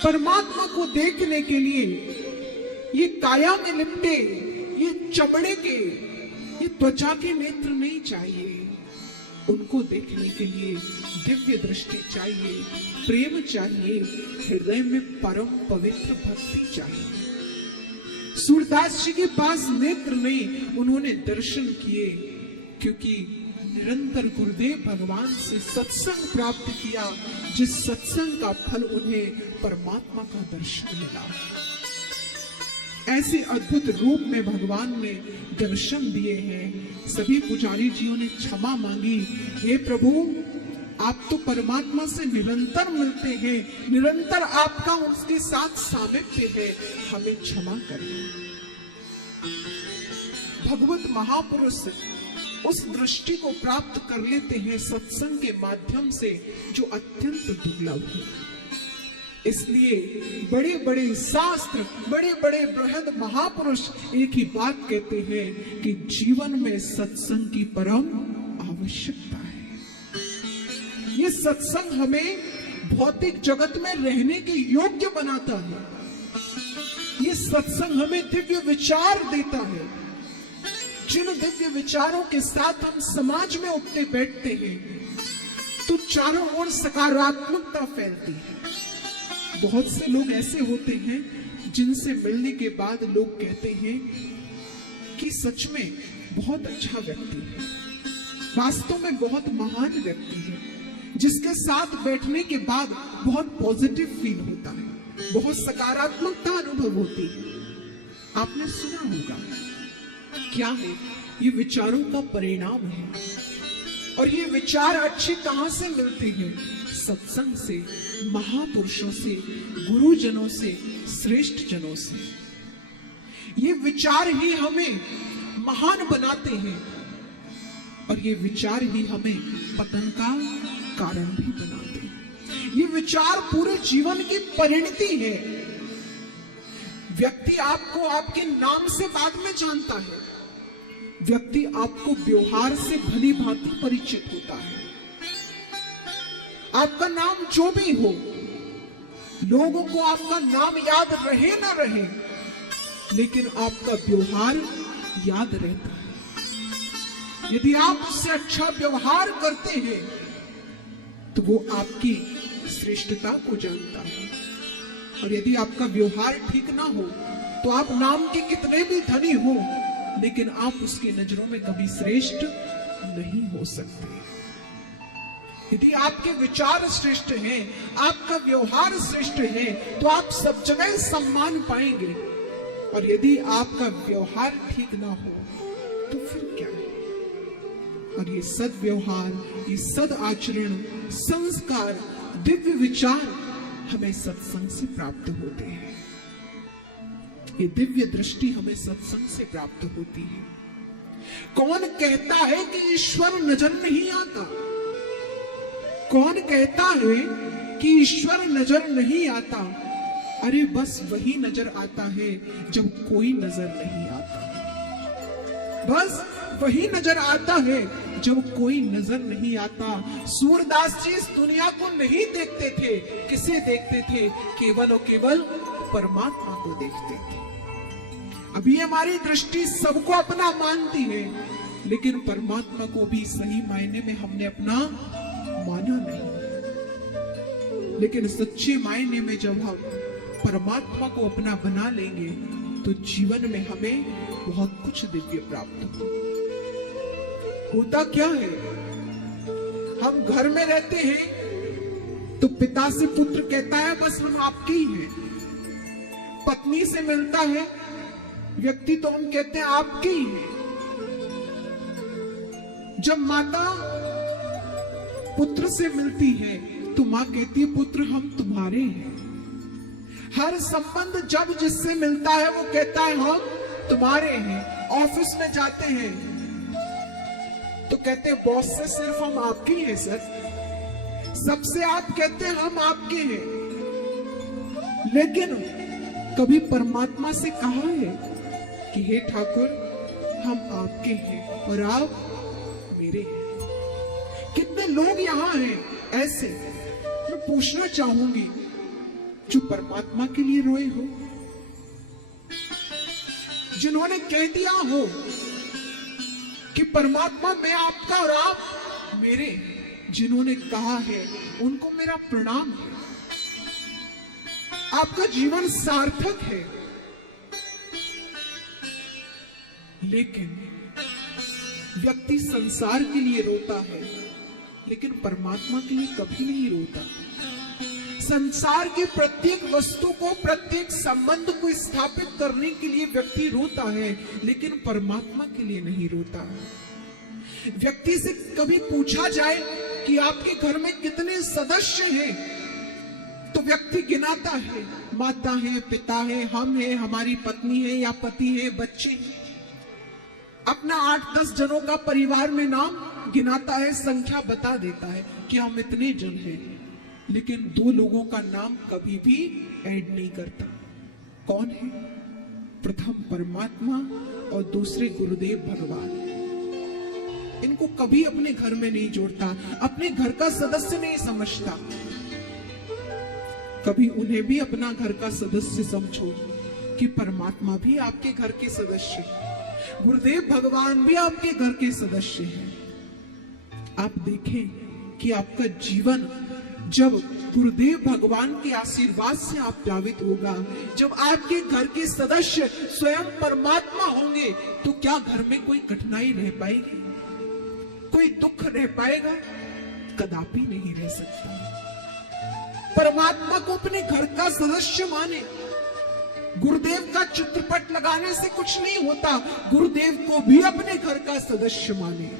परमात्मा को देखने के लिए ये काया में लिपटे, ये चमड़े के, ये त्वचा के नेत्र नहीं चाहिए। उनको देखने के लिए दिव्य दृष्टि चाहिए, प्रेम चाहिए, हृदय में परम पवित्र भक्ति चाहिए। सूरदास जी के पास नेत्र नहीं, उन्होंने दर्शन किए, क्योंकि निरंतर गुरुदेव भगवान से सत्संग प्राप्त किया, जिस सत्संग का फल उन्हें परमात्मा का दर्शन मिला। ऐसे अद्भुत रूप में भगवान ने दर्शन दिए हैं। सभी पुजारी जियों ने क्षमा मांगी, हे प्रभु आप तो परमात्मा से निरंतर मिलते हैं, निरंतर आपका उसके साथ सामिप्य है, हमें क्षमा करें। भगवत महापुरुष उस दृष्टि को प्राप्त कर लेते हैं सत्संग के माध्यम से, जो अत्यंत दुर्लभ है। इसलिए बड़े बड़े शास्त्र, बड़े बड़े बृहद महापुरुष एक ही बात कहते हैं कि जीवन में सत्संग की परम आवश्यकता है। ये सत्संग हमें भौतिक जगत में रहने के योग्य बनाता है। ये सत्संग हमें दिव्य विचार देता है। जिन दिव्य विचारों के साथ हम समाज में उठते बैठते हैं तो चारों ओर सकारात्मकता फैलती है। बहुत से लोग ऐसे होते हैं जिनसे मिलने के बाद लोग कहते हैं कि सच में बहुत अच्छा व्यक्ति है, वास्तव में बहुत महान व्यक्ति है, जिसके साथ बैठने के बाद बहुत पॉजिटिव फील होता है, बहुत सकारात्मकता अनुभव होती है। आपने सुना होगा, क्या है ये विचारों का परिणाम है। और ये विचार अच्छे कहां से मिलते हैं? सत्संग से, महापुरुषों से, गुरुजनों से, श्रेष्ठ जनों से। ये विचार ही हमें महान बनाते हैं और ये विचार ही हमें पतन का कारण भी बनाते हैं। ये विचार पूरे जीवन की परिणति है। व्यक्ति आपको आपके नाम से बाद में जानता है, व्यक्ति आपको व्यवहार से भली भांति परिचित होता है। आपका नाम जो भी हो, लोगों को आपका नाम याद रहे ना रहे, लेकिन आपका व्यवहार याद रहता है। यदि आप उससे अच्छा व्यवहार करते हैं तो वो आपकी श्रेष्ठता को जानता है। और यदि आपका व्यवहार ठीक ना हो तो आप नाम के कितने भी धनी हो, लेकिन आप उसकी नजरों में कभी श्रेष्ठ नहीं हो सकते। यदि आपके विचार श्रेष्ठ हैं, आपका व्यवहार श्रेष्ठ है, तो आप सब जगह सम्मान पाएंगे। और यदि आपका व्यवहार ठीक ना हो तो फिर क्या है? और ये सद्व्यवहार, ये सद आचरण, संस्कार, दिव्य विचार हमें सत्संग से प्राप्त होते हैं। ये दिव्य दृष्टि हमें सत्संग से प्राप्त होती है। कौन कहता है कि ईश्वर नजर नहीं आता? कौन कहता है कि ईश्वर नजर नहीं आता? अरे बस वही नजर आता है जब कोई नजर नहीं आता। बस वही नजर आता है जब कोई नजर नहीं आता। सूरदास जी इस दुनिया को नहीं देखते थे। किसे देखते थे? केवल और केवल परमात्मा को देखते थे। अभी हमारी दृष्टि सबको अपना मानती है, लेकिन परमात्मा को भी सही मायने में हमने अपना माना नहीं। लेकिन सच्चे मायने में जब हम परमात्मा को अपना बना लेंगे तो जीवन में हमें बहुत कुछ दिव्य प्राप्त होता क्या है? हम घर में रहते हैं तो पिता से पुत्र कहता है बस हम आपके ही हैं। पत्नी से मिलता है व्यक्ति तो हम कहते हैं आपके ही हैं। जब माता पुत्र से मिलती है तो मां कहती है पुत्र हम तुम्हारे हैं। हर संबंध जब जिससे मिलता है वो कहता है हम तुम्हारे हैं। ऑफिस में जाते हैं तो कहते हैं बॉस से सिर्फ हम आपके ही हैं सर। सबसे आप कहते हैं हम आपके हैं। लेकिन कभी परमात्मा से कहा है कि हे ठाकुर हम आपके हैं और आप मेरे हैं? कितने लोग यहाँ हैं ऐसे? मैं पूछना चाहूंगी जो परमात्मा के लिए रोए हो, जिन्होंने कह दिया हो कि परमात्मा मैं आपका और आप मेरे, जिन्होंने कहा है उनको मेरा प्रणाम है। आपका जीवन सार्थक है। लेकिन व्यक्ति संसार के लिए रोता है, लेकिन परमात्मा के लिए कभी नहीं रोता। संसार के प्रत्येक वस्तु को, प्रत्येक संबंध को स्थापित करने के लिए व्यक्ति रोता है, लेकिन परमात्मा के लिए नहीं रोता। व्यक्ति से कभी पूछा जाए कि आपके घर में कितने सदस्य हैं, तो व्यक्ति गिनाता है, माता है, पिता है, हम हैं, हमारी पत्नी है या पति है, बच्चे हैं। अपना 8-10 जनों का परिवार में नाम गिनाता है, संख्या बता देता है कि हम इतने जन हैं, लेकिन 2 लोगों का नाम कभी भी ऐड नहीं करता। कौन है? प्रथम परमात्मा और दूसरे गुरुदेव भगवान। इनको कभी अपने घर में नहीं जोड़ता, अपने घर का सदस्य नहीं समझता। कभी उन्हें भी अपना घर का सदस्य समझो कि परमात्मा भी आपके घर के सदस्य, गुरुदेव भगवान भी आपके घर के सदस्य हैं। आप देखें कि आपका जीवन जब गुरुदेव भगवान के आशीर्वाद से आप प्लावित होगा, जब आपके घर के सदस्य स्वयं परमात्मा होंगे, तो क्या घर में कोई कठिनाई रह पाएगी, कोई दुख रह पाएगा? कदापि नहीं रह सकता। परमात्मा को अपने घर का सदस्य माने। गुरुदेव का चित्रपट लगाने से कुछ नहीं होता, गुरुदेव को भी अपने घर का सदस्य माने।